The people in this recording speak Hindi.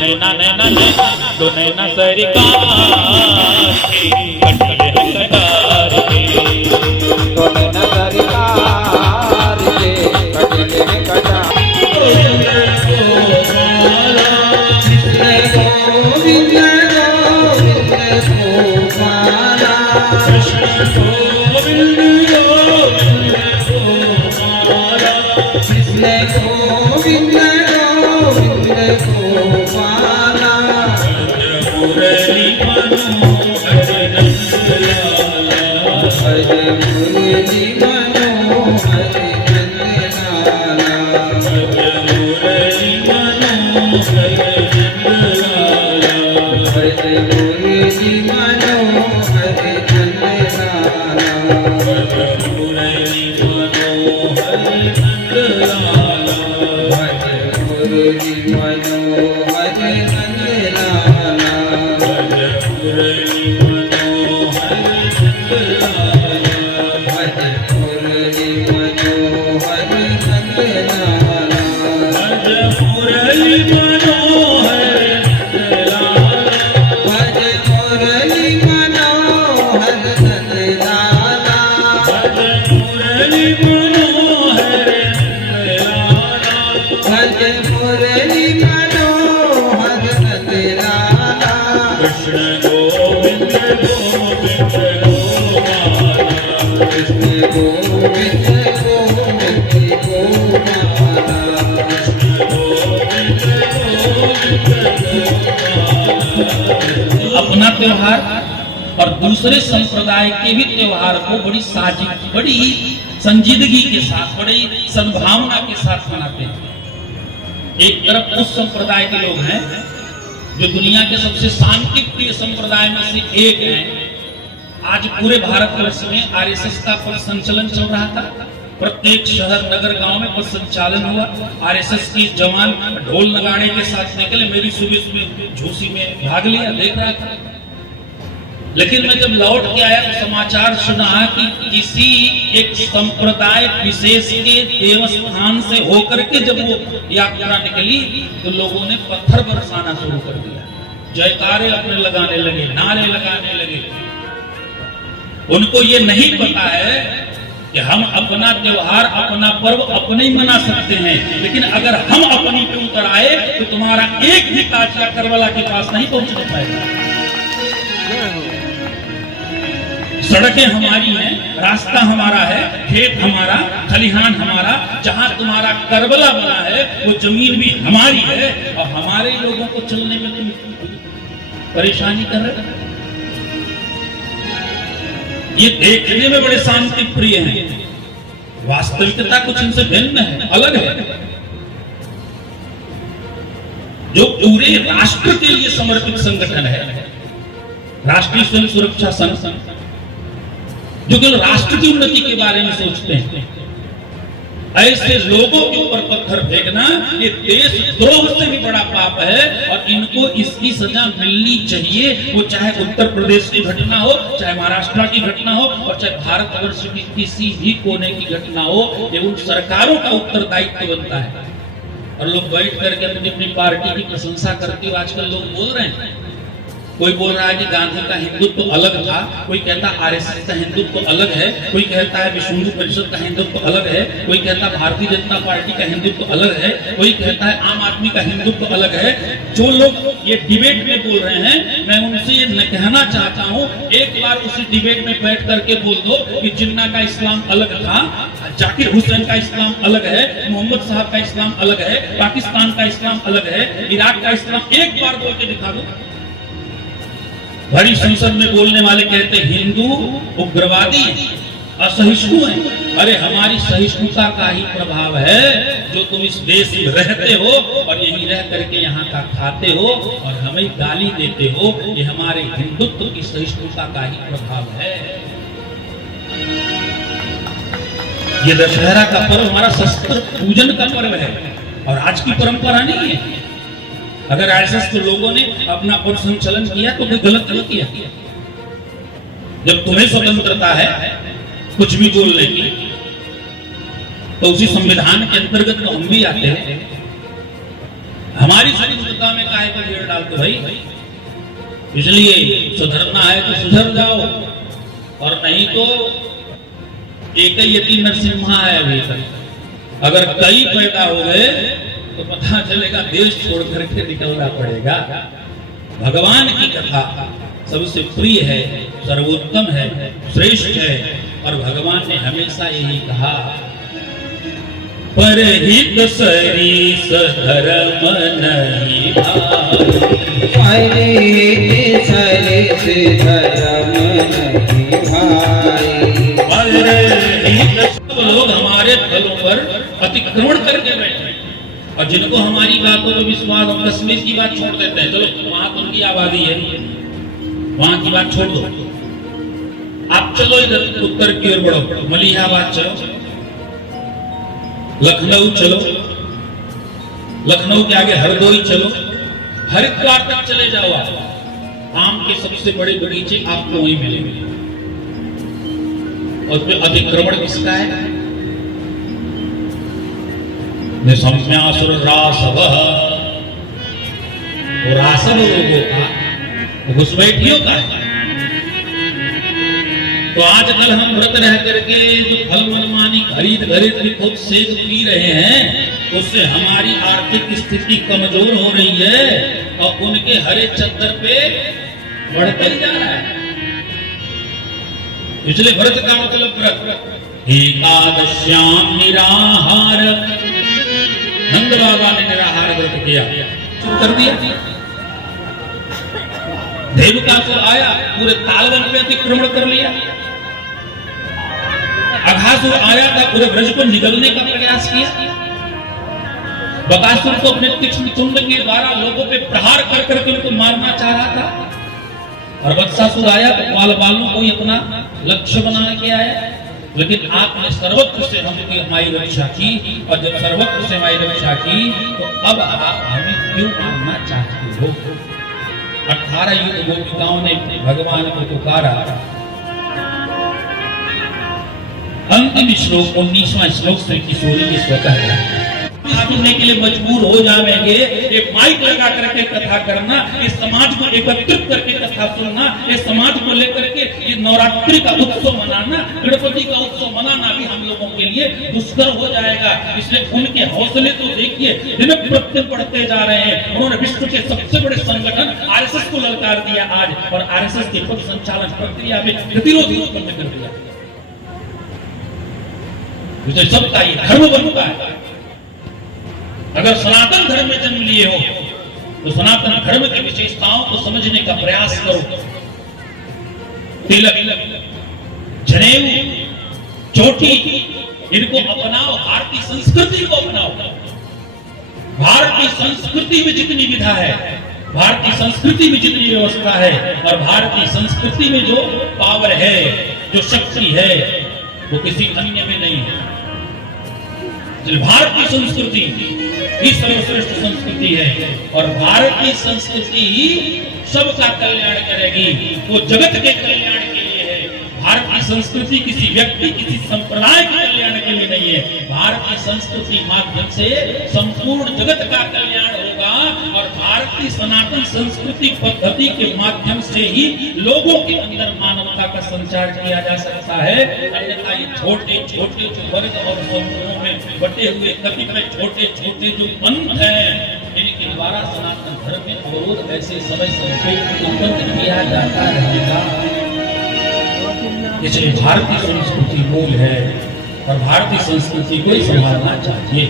नैना नैना नैना दो नैना सरकार के कटले हैं कटार के तो नैना सरकार के कटले हैं कटार अपना त्योहार और दूसरे संप्रदाय के भी त्योहार को बड़ी बड़ी संजीदगी के साथ, बड़ी सद्भावना के साथ मनाते हैं। एक तरफ उस संप्रदाय के लोग हैं जो दुनिया के सबसे शांतिप्रिय संप्रदाय में से एक है। आज पूरे भारतवर्ष में आरएसएस का पथ संचलन चल रहा था। प्रत्येक शहर नगर गांव में पथ संचालन हुआ। आरएसएस के जवान ढोल नगाड़े के साथ निकले। मेरी सुबह में झूसी में भाग लिया, देख रहा था। लेकिन मैं जब लौट के आया तो समाचार सुना कि किसी एक संप्रदाय विशेष के देवस्थान से होकर के जब वो यात्रा निकली तो लोगों ने पत्थर बरसाना शुरू कर दिया, जयकारे अपने लगाने लगे, नारे लगाने लगे। उनको ये नहीं पता है कि हम अपना त्योहार, अपना पर्व अपने ही मना सकते हैं, लेकिन अगर हम अपनी पे उतर आए तो तुम्हारा एक भी काचिया करबला के पास नहीं पहुंच पाएगा। सड़कें हमारी हैं, रास्ता हमारा है, खेत हमारा, खलिहान हमारा। जहां तुम्हारा करबला बना है वो जमीन भी हमारी है और हमारे लोगों को चलने में तुम परेशानी कर रहे हो। ये देखने में बड़े शांति प्रिय हैं, वास्तविकता कुछ इनसे भिन्न है, अलग है। जो पूरे राष्ट्र के लिए समर्पित संगठन है, राष्ट्रीय स्वयं सुरक्षा संघ, जो केवल राष्ट्र की उन्नति के बारे में सोचते हैं, ऐसे लोगों के ऊपर पत्थर फेंकना ये देशद्रोह से भी बड़ा पाप है और इनको इसकी सजा मिलनी चाहिए। वो चाहे उत्तर प्रदेश की घटना हो, चाहे महाराष्ट्र की घटना हो और चाहे भारतवर्ष की किसी भी कोने की घटना हो, ये उन सरकारों का उत्तरदायित्व बनता है। और लोग बैठ करके अपनी अपनी पार्टी की प्रशंसा करते हुए आजकल लोग बोल रहे हैं। कोई बोल रहा है कि गांधी का हिंदुत्व अलग था, कोई कहता आरएसएस का हिंदुत्व अलग है, कोई कहता है विश्व हिंदू परिषद का हिंदुत्व अलग है, कोई कहता है भारतीय जनता पार्टी का हिंदुत्व अलग है, कोई कहता है आम आदमी का हिंदुत्व अलग है। जो लोग ये डिबेट में बोल रहे हैं, मैं उनसे ये कहना चाहता हूँ, एक बार उसी डिबेट में बैठ करके बोल दो कि जिन्ना का इस्लाम अलग था, जाकिर हुसैन का इस्लाम अलग है, मोहम्मद साहब का इस्लाम अलग है, पाकिस्तान का इस्लाम अलग है, इराक का इस्लाम, एक बार बोल के दिखा दो। भरी संसद में बोलने वाले कहते हिंदू उग्रवादी असहिष्णु है। अरे हमारी सहिष्णुता का ही प्रभाव है जो तुम इस देश में रहते हो और यहीं रह करके यहाँ का खाते हो और हमें गाली देते हो। ये हमारे हिंदुत्व की सहिष्णुता का ही प्रभाव है। ये दशहरा का पर्व हमारा शस्त्र पूजन का पर्व है और आज की परंपरा नहीं है। अगर आरएसएस के लोगों ने अपना पथ संचलन किया तो कोई गलत नहीं किया। जब तुम्हें स्वतंत्रता है कुछ भी बोलने की, तो उसी संविधान के अंतर्गत तो हम भी आते हैं। हमारी स्वतंत्रता में काहे को घेर डालते भाई? इसलिए सुधरना है तो सुधर जाओ, और नहीं तो एक ही यति नरसिम्हा है अभी तक। अगर कई पैदा हो गए तो पता चलेगा देश छोड़ करके निकलना पड़ेगा। भगवान की कथा सबसे प्रिय है, सर्वोत्तम है, श्रेष्ठ है, और भगवान ने हमेशा यही कहा, परहित सरिस धर्म नहीं भाई, सरिस धर्म नहीं भाई। सब लोग हमारे फलों पर अतिक्रमण करके बैठे, और जिनको हमारी बातों पर विश्वास, और कश्मीर की बात छोड़ देते हैं, चलो वहां तो उनकी आबादी है, वहां की बात छोड़ दो। आप चलो इधर उत्तर की ओर बढ़ो, मलिहाबाद चलो, लखनऊ चलो, लखनऊ के आगे हरदोई चलो, हरिद्वार तक चले जाओ। आप आम के सबसे बड़े बगीचे आपको वहीं मिलेंगे, और उसमें अतिक्रमण किसका है? निसम्यासुर रासव, वो रासव लोगों का, घुसपैठियों का है। तो आजकल हम व्रत रह करके जो फल मनमानी खरीद खरीद खुद से पी रहे हैं, उससे हमारी आर्थिक स्थिति कमजोर हो रही है, और उनके हरे चद्दर पे बढ़ता ही जा रहा है। इसलिए व्रत का मतलब व्रत। एकादश्याम निराहार, नंद बाबा ने निराहार व्रत किया, कर दिया। देवकासुर आया, पूरे तालवन पे अतिक्रमण कर लिया। अघासुर आया था, पूरे ब्रज को निगलने का प्रयास किया। बकासुर को अपने तीक्ष्ण चुंड के द्वारा लोगों पे प्रहार कर करके उनको मारना चाह रहा था, और वत्सासुर आया तो बाल बालों को ही अपना लक्ष्य बना के आया। लेकिन आपने सर्वत्र से हमारी रक्षा की, और जब सर्वत्र से हमारी रक्षा की, तो अब आप हमें क्यों मारना चाहते हो? 18 युद्ध गोपिकाओं ने भगवान को पुकारा। अंतिम श्लोक 19वां श्लोक श्री किशोरी की स्वतः सुनने के लिए मजबूर हो जाएंगे। एक माइक लगा करके कथा करना, इस समाज को एकत्रित करके कथा सुनना, इस समाज को लेकर के ये नवरात्रि का उत्सव मनाना, गणपति का उत्सव मनाना भी हम लोगों के लिए दुष्कर हो जाएगा। इसलिए उनके हौसले तो देखिए दिन प्रतिदिन बढ़ते जा रहे हैं। उन्होंने विश्व के सबसे बड़े संगठन आरएसएस को ललकार दिया आज, और आरएसएस की पद संचालन प्रक्रिया में गतिरोध उत्पन्न कर दिया। सबका ये धर्म बनता है। अगर सनातन धर्म में जन्म लिए हो तो सनातन धर्म की विशेषताओं को समझने का प्रयास करो। तिलक, जनेऊ, चोटी, इनको अपनाओ, भारतीय संस्कृति को अपनाओ। भारतीय संस्कृति में जितनी विधा है, भारतीय संस्कृति में जितनी व्यवस्था है, और भारतीय संस्कृति में जो पावर है, जो शक्ति है, वो किसी अन्य में नहीं है। भारतीय संस्कृति ही सर्वश्रेष्ठ संस्कृति है, और भारतीय संस्कृति ही सबका कल्याण करेगी, वो जगत के कल्याण के लिए है। भारतीय संस्कृति किसी व्यक्ति, किसी संप्रदाय के कल्याण के लिए नहीं है। भारतीय संस्कृति माध्यम से संपूर्ण जगत का कल्याण होगा, और भारतीय सनातन संस्कृति पद्धति के माध्यम से ही लोगों के अंदर मानवता का संचार किया जा सकता है। अन्यथा ये छोटे छोटे जो वर्ग और समूहों में बटे हुए कतिपय छोटे छोटे जो पंथ हैं, इनके द्वारा सनातन धर्म में अवरोध ऐसे समय उत्पन्न किया जाता रहेगा। इसलिए भारतीय संस्कृति मूल है, और भारतीय संस्कृति को संभालना चाहिए।